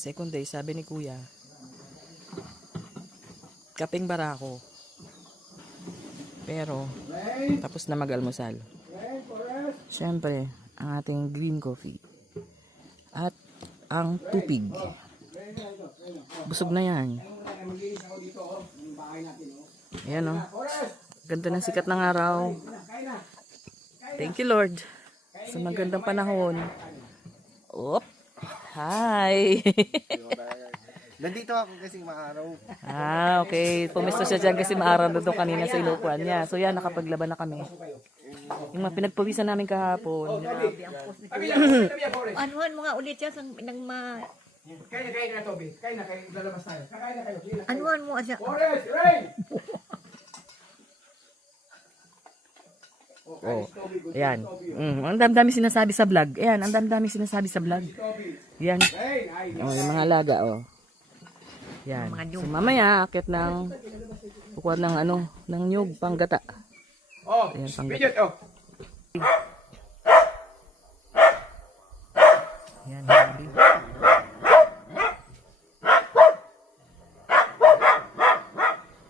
Second day, sabi ni kuya, kapeng barako. Pero, tapos na mag-almusal. Siyempre, ang ating green coffee. At ang tupig. Busog na yan. Ayan o. Ganda ng sikat ng araw. Thank you Lord. Sa magandang panahon. Oop. Hi. Nandito ako kasi maaraw. Okay. Pumisto siya dyan kasi maaraw doon kanina sa inupuan niya. So yan, nakapaglaban na kami. Yung mga pinagpawisan namin kahapon. Anuhan mo nga ulit siya nang Kaya na Toby. Kaya na kayo lalabas tayo. Kakain na kayo. anuhan mo siya. Forest, Ray! Oh. Ayan. Ang dami-dami sinasabi sa vlog. Ayan, ang dami-dami sinasabi sa vlog. Yan. Oh, yung mga alaga, oh. Yan. So mamaya akit ng kukuha ng ng nyug panggata. Oh, ayan, panggata. Bridget, oh. Yan.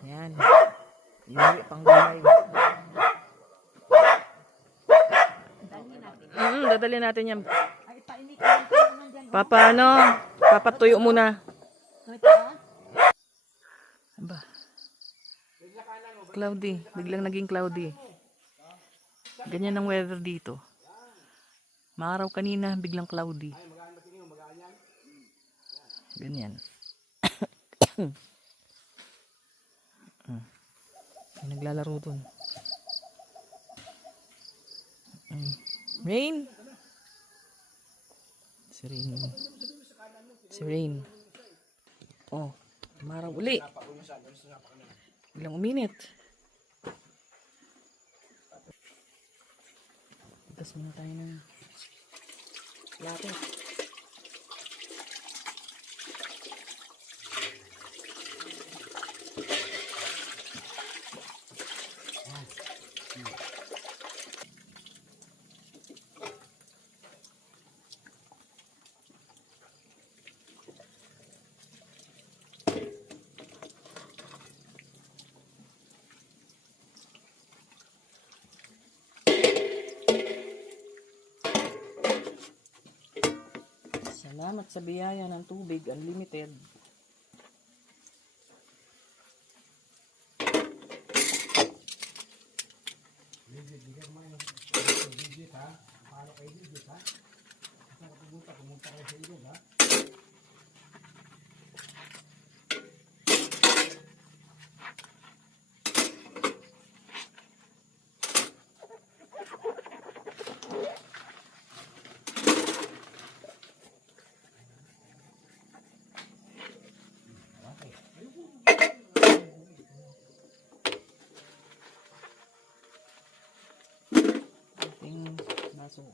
Yan. Yung panggulay. Dadali natin yan. Papa, papatuyo muna. Aba. Cloudy. Biglang naging cloudy. Ganyan ang weather dito. Maaraw kanina, biglang cloudy. Ganyan. Naglalaro dun. Rain. Si Rain. Oh, maraw uli. Bilang uminit. Itas muna tayo ng lapis. Salamat sa biyaya ng tubig, unlimited. Baso.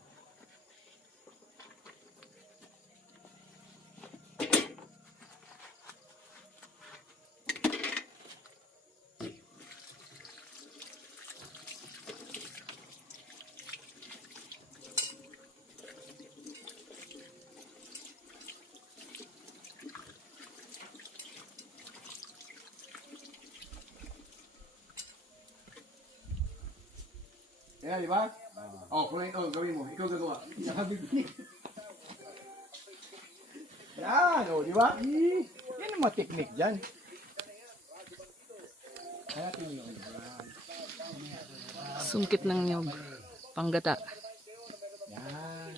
Ayan, di ba? Oh, kunin, gawin mo. Ikaw gagawa. Sabi ko yan, oh, di ba? Yan ang mga technique dyan. Sungkit ng nyog. Panggata. Yan.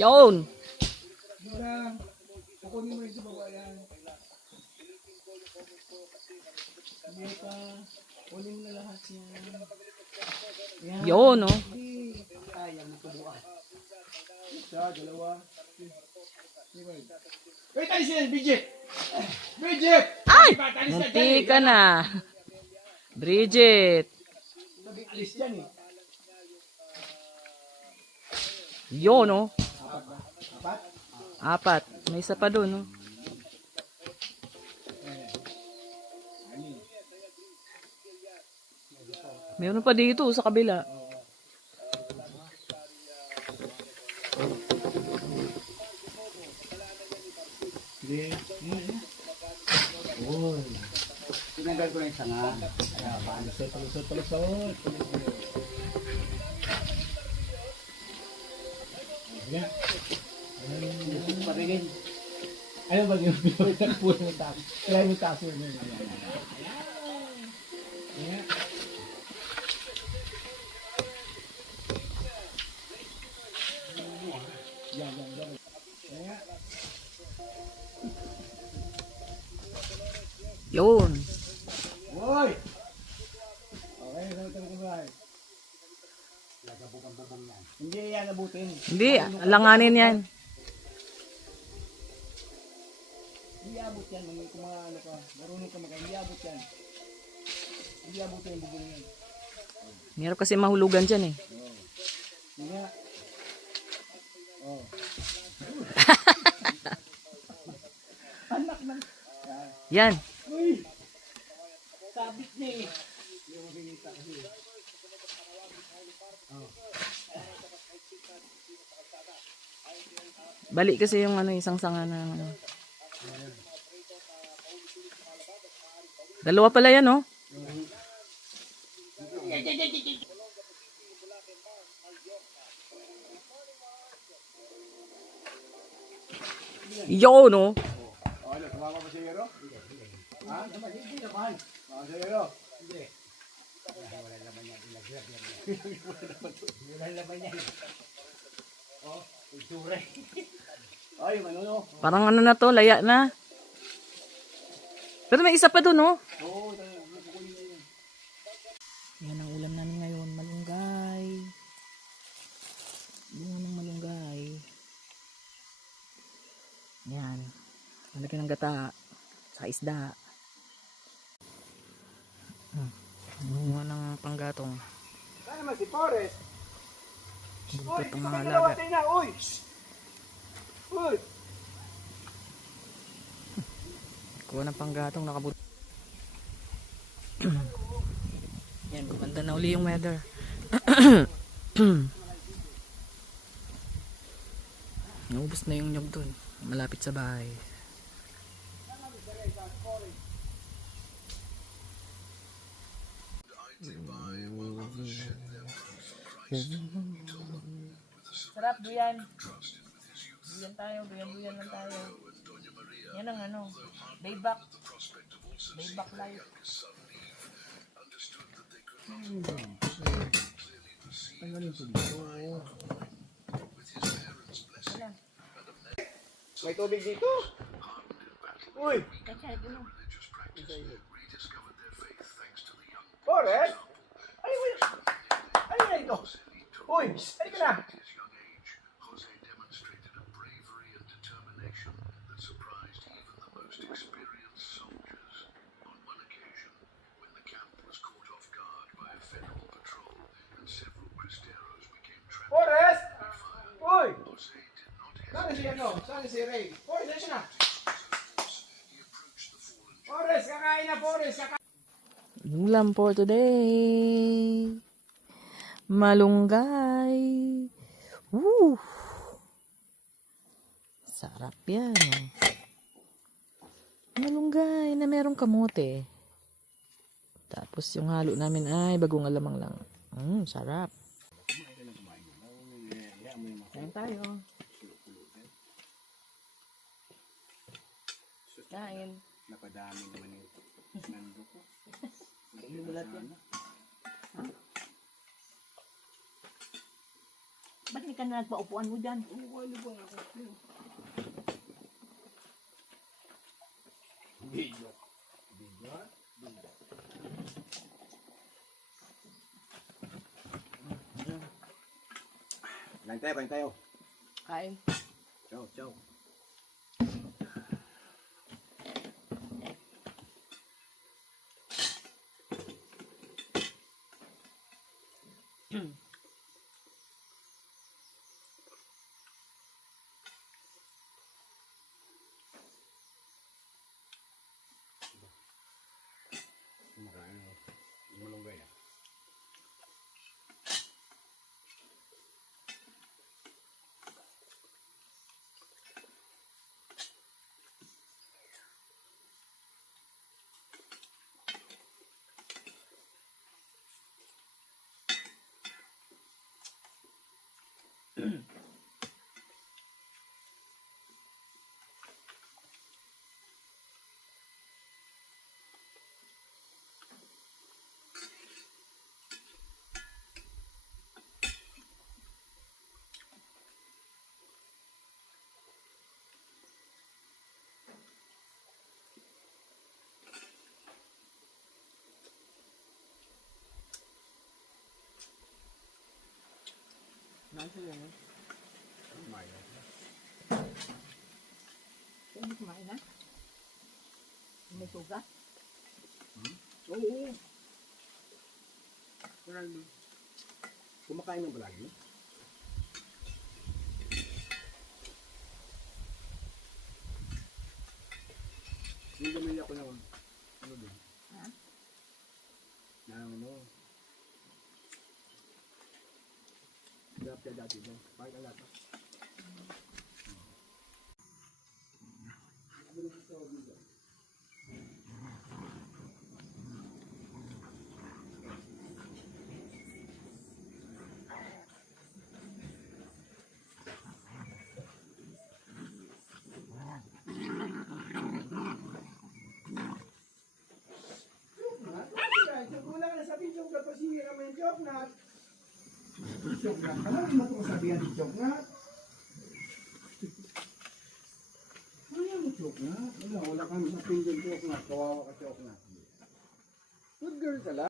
Yun! Yan. Kukunin mo ito baba yan. Hindi pa. Kunin mo na lahat yan. Yan. Yun, no? Ay, yan ito buwan. Isa, dalawa. Wait, alis yan, Bridget! Bridget! Ay! Alis yan, Munti ka na. Bridget. Sabi, alis yan eh. Yun, no? Apat ba? Apat? Apat. May isa pa doon, no? Meron pa dito sa kabila. Sige. Uy. Tinanggal ko na yung sanga. Palusot. Ayan. Patingin. Ano ba yung pinagpulo mo taas? Kailangan mo taas mo yun. Ayan. Yan. Ayan. Yun. Uy! Okay, sabi ko ba? Hindi yan abutin. Hindi, alanganin yan. Hindi abot yan. Kung mga ano ka, marunong ka hindi abot yan. Hindi abot yung bubong yan. Meron kasi mahulugan dyan eh. Yan nga. Oh. Anak na. Yan. Uy! Sabit niya eh. Balik kasi yung ano, isang sanga na ano. Dalawa pala yan, oh. Yo, no? Ano, kumama ba siya yero? Ha? Hindi naman. Kumama siya yero? Hindi. Wala laman yan. Wala laman yan. Oh, kultura. Ay, manolo. Parang ano na to, laya na. Pero may isa pa dun, oh. Oo, nakukunin na yun. Yan ang ulam namin ngayon, malunggay. Bunga ng malunggay. Yan. Malaki ng gata. Sa isda. Bunga ng panggatong. Saan naman si Forrest? Buntot ang mga Dalawa alaga. tayo na, uy! Uy! Kuha ng panggatong nakabut. Yan, gumanda na uli yung weather. Naubos na yung nyog dun. Malapit sa bahay. Sarap, duyan. Duyan tayo, duyan lang tayo. Yan ang ano, layback. Layback life. May tubig dito? Uy! Forrest? Ay, uy! Ay, na ito! Uy! Ay ka na! Forrest! Uy! Saan si ano? Saan si Ray? Forrest, ayun siya na! Forrest, kakain na Forrest! Ulam for today. Malunggay. Woo! Sarap yan. Malunggay na merong kamote. Tapos yung halo namin ay bagong alamang lang. Sarap. Kain tayo. Kain. Napadami naman yung nando ko. Ba't hindi ka na nagpaupuan mo dyan? Kain tayo. Kain. Ciao, ciao. Malunggay ah. Hindi kumain na. May suga. Oo. Kumakain ng balagi? Hindi gamay ako ng ano din? Ha? Na ano? Dati doon. Bakit ang lahat? Joke lang na sabihin joke na pasira mo yung joke na. Joke na. Ano yung mo sabihan ng joke na? Ano yung joke na? Wala kang mapinggil joke na. Kawawa ka joke na. Good girl ka lang.